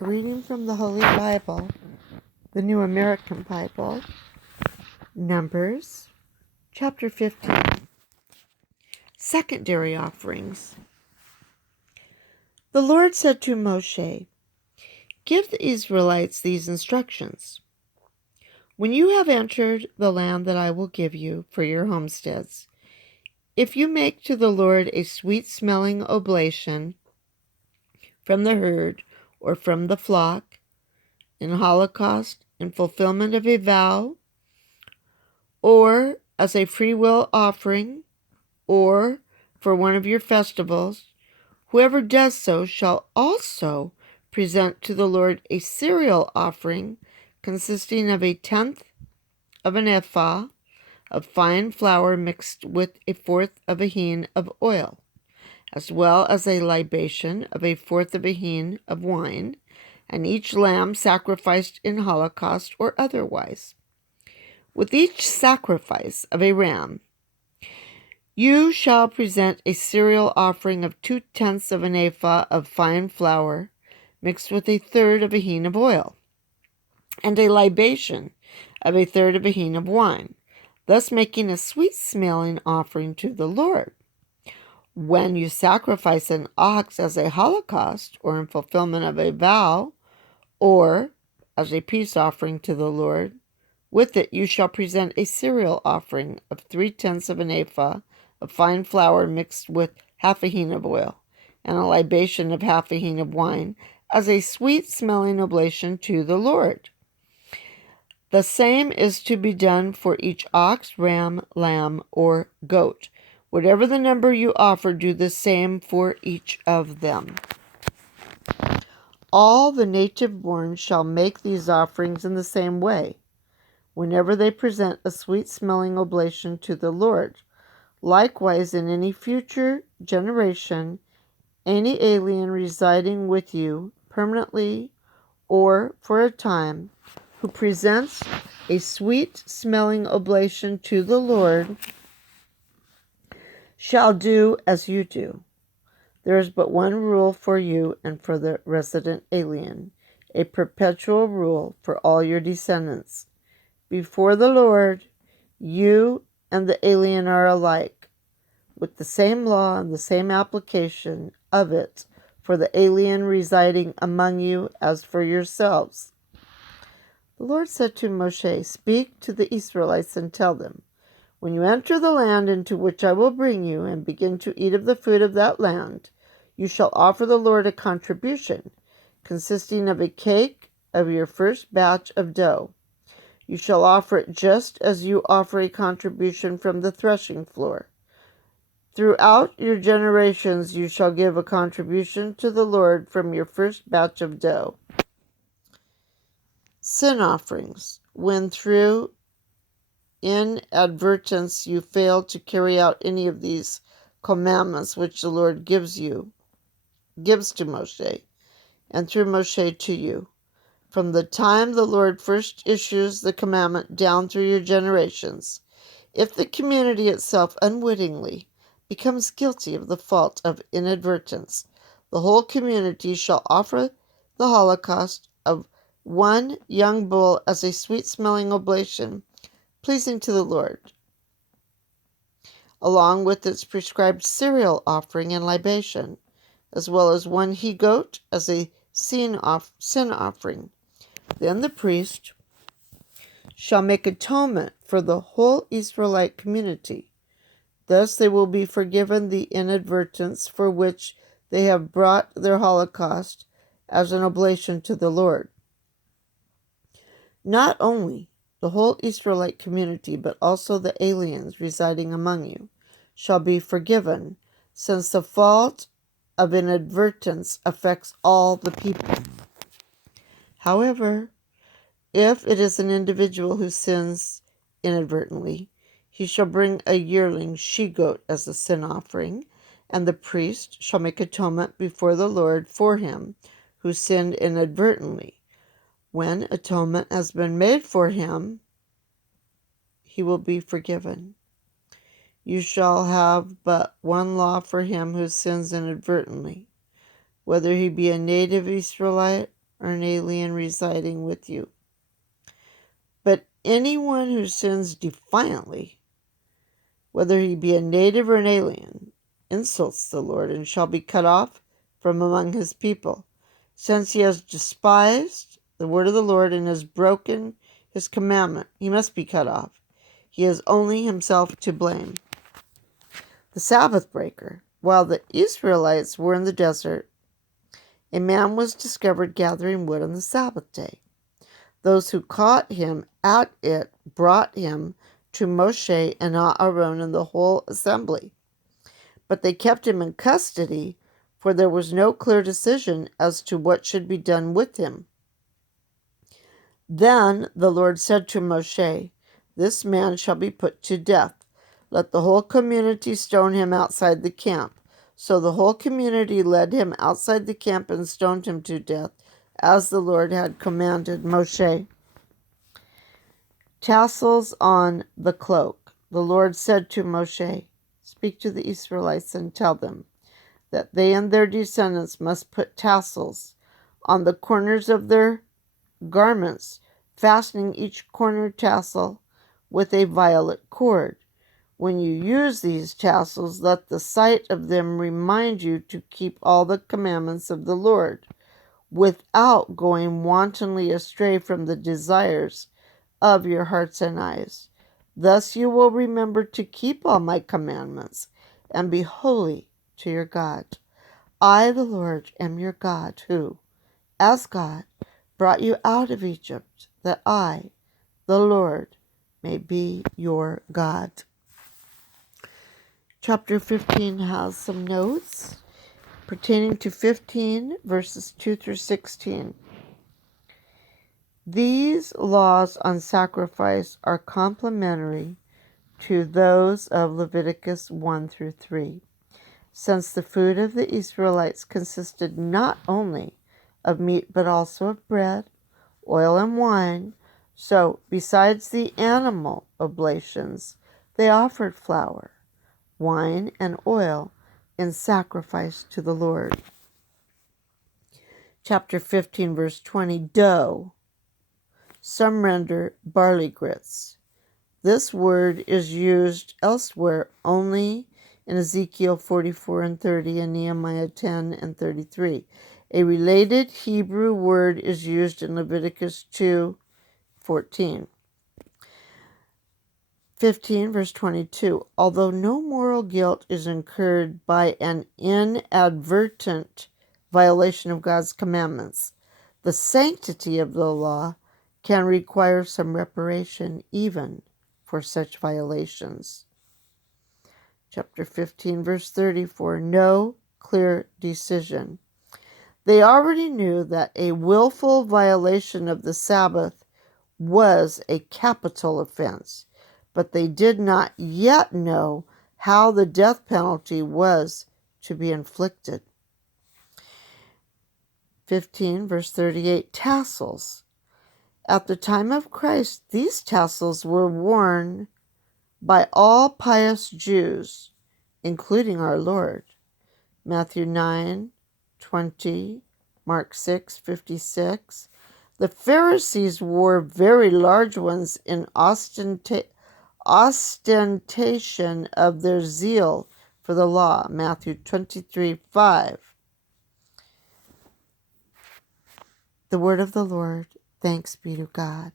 A reading from the Holy Bible, the New American Bible, Numbers, chapter 15. Secondary offerings. The Lord said to Moshe, "Give the Israelites these instructions. When you have entered the land that I will give you for your homesteads, if you make to the Lord a sweet-smelling oblation from the herd or from the flock, in holocaust, in fulfillment of a vow, or as a free will offering, or for one of your festivals, whoever does so shall also present to the Lord a cereal offering consisting of a tenth of an ephah of fine flour mixed with a fourth of a hin of oil, as well as a libation of a fourth of a hin of wine, and each lamb sacrificed in holocaust or otherwise. With each sacrifice of a ram, you shall present a cereal offering of 2/10 of an ephah of fine flour, mixed with a third of a hin of oil, and a libation of a third of a hin of wine, thus making a sweet-smelling offering to the Lord. When you sacrifice an ox as a holocaust, or in fulfillment of a vow, or as a peace offering to the Lord, with it you shall present a cereal offering of 3/10 of an ephah of fine flour mixed with half a hin of oil, and a libation of half a hin of wine, as a sweet-smelling oblation to the Lord. The same is to be done for each ox, ram, lamb, or goat. Whatever the number you offer, do the same for each of them. All the native-born shall make these offerings in the same way, whenever they present a sweet-smelling oblation to the Lord. Likewise, in any future generation, any alien residing with you permanently or for a time, who presents a sweet-smelling oblation to the Lord, shall do as you do. There is but one rule for you and for the resident alien, a perpetual rule for all your descendants. Before the Lord, you and the alien are alike, with the same law and the same application of it for the alien residing among you as for yourselves." The Lord said to Moshe, "Speak to the Israelites and tell them, when you enter the land into which I will bring you and begin to eat of the food of that land, you shall offer the Lord a contribution consisting of a cake of your first batch of dough. You shall offer it just as you offer a contribution from the threshing floor. Throughout your generations you shall give a contribution to the Lord from your first batch of dough." Sin offerings. When through inadvertence you fail to carry out any of these commandments which the Lord gives to Moshe, and through Moshe to you, from the time the Lord first issues the commandment down through your generations, if the community itself unwittingly becomes guilty of the fault of inadvertence, the whole community shall offer the holocaust of one young bull as a sweet-smelling oblation pleasing to the Lord, along with its prescribed cereal offering and libation, as well as one he-goat as a sin offering. Then the priest shall make atonement for the whole Israelite community. Thus they will be forgiven the inadvertence for which they have brought their holocaust as an oblation to the Lord. Not only the whole Israelite community, but also the aliens residing among you shall be forgiven, since the fault of inadvertence affects all the people. However, if it is an individual who sins inadvertently, he shall bring a yearling she-goat as a sin offering, and the priest shall make atonement before the Lord for him who sinned inadvertently. When atonement has been made for him, he will be forgiven. You shall have but one law for him who sins inadvertently, whether he be a native Israelite or an alien residing with you. But anyone who sins defiantly, whether he be a native or an alien, insults the Lord and shall be cut off from among his people. Since he has despised the word of the Lord and has broken his commandment, he must be cut off. He has only himself to blame. The Sabbath breaker. While the Israelites were in the desert, a man was discovered gathering wood on the Sabbath day. Those who caught him at it brought him to Moshe and Aaron and the whole assembly. But they kept him in custody, for there was no clear decision as to what should be done with him. Then the Lord said to Moshe, "This man shall be put to death. Let the whole community stone him outside the camp." So the whole community led him outside the camp and stoned him to death, as the Lord had commanded Moshe. Tassels on the cloak. The Lord said to Moshe, "Speak to the Israelites and tell them that they and their descendants must put tassels on the corners of their garments, fastening each corner tassel with a violet cord. When you use these tassels, let the sight of them remind you to keep all the commandments of the Lord, without going wantonly astray from the desires of your hearts and eyes. Thus you will remember to keep all my commandments and be holy to your God. I, the Lord, am your God, who, as God, brought you out of Egypt, that I, the Lord, may be your God." Chapter 15 has some notes pertaining to 15, verses 2 through 16. These laws on sacrifice are complementary to those of Leviticus 1 through 3, since the food of the Israelites consisted not only of meat but also of bread, oil, and wine. So, besides the animal oblations, they offered flour, wine, and oil in sacrifice to the Lord. Chapter 15, verse 20, dough. Some render barley grits. This word is used elsewhere only in Ezekiel 44 and 30 and Nehemiah 10 and 33. A related Hebrew word is used in Leviticus 2:14. 15, verse 22. Although no moral guilt is incurred by an inadvertent violation of God's commandments, the sanctity of the law can require some reparation even for such violations. Chapter 15, verse 34. No clear decision. They already knew that a willful violation of the Sabbath was a capital offense, but they did not yet know how the death penalty was to be inflicted. 15, verse 38, tassels. At the time of Christ, these tassels were worn by all pious Jews, including our Lord. Matthew 9:20, Mark 6:56. The Pharisees wore very large ones in ostentation of their zeal for the law. Matthew 23:5. The word of the Lord. Thanks be to God.